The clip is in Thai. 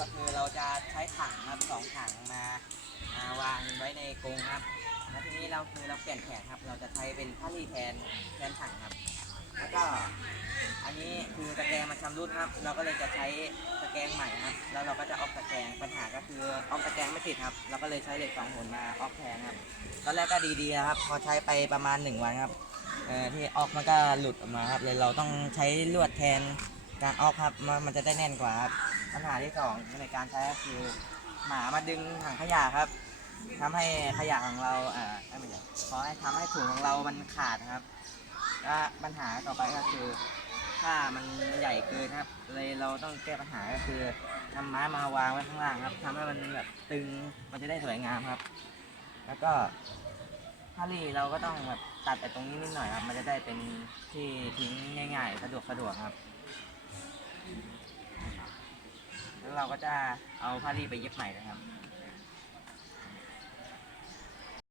ก็คือเราจะใช้ถังครับสองถังมามาวางไว้ในกรงครับแล้วทีนี้เราคือเราเปลี่ยนแผนครับ เราจะใช้เป็นผ้ารีแทนแทนถังครับ แล้วก็อันนี้คือตะแกรงมันชำรุดครับ เราก็เลยจะใช้ตะแกรงใหม่ครับ แล้วเราก็จะออกตะแกรงปัญหาก็คือออกตะแกรงไม่ติดครับ เราก็เลยใช้เหล็กสองหนมาออกแทนครับ ตอนแรกก็ดีๆนะครับ พอใช้ไปประมาณหนึ่งวันครับเออที่ออกมันก็หลุดออกมาครับ เลยเราต้องใช้ลวดแทนการออกครับ มันมันจะได้แน่นกว่าครับ ปัญหาที่สองในการใช้ก็คือ หมามาดึงถังขยะครับทำให้ขยะของเราอ่าไม่ใช่ขอให้ทำให้ถุงของเรามันขาดครับและปัญหาต่อไปก็คือถ้ามันใหญ่เกินครับ เลยเราต้องแก้ปัญหาก็คือนำไม้มาวางไว้ข้างล่างครับทำให้มันแบบตึงมันจะได้สวยงามครับ แล้วก็ถ้ารีเราก็ต้องแบบตัดไปตรงนี้นิดหน่อยครับ มันจะได้เป็นที่ทิ้งง่ายๆ สะดวกสะดวกครับ แล้วเราก็จะเอาผ้ารีไปเย็บใหม่นะครับ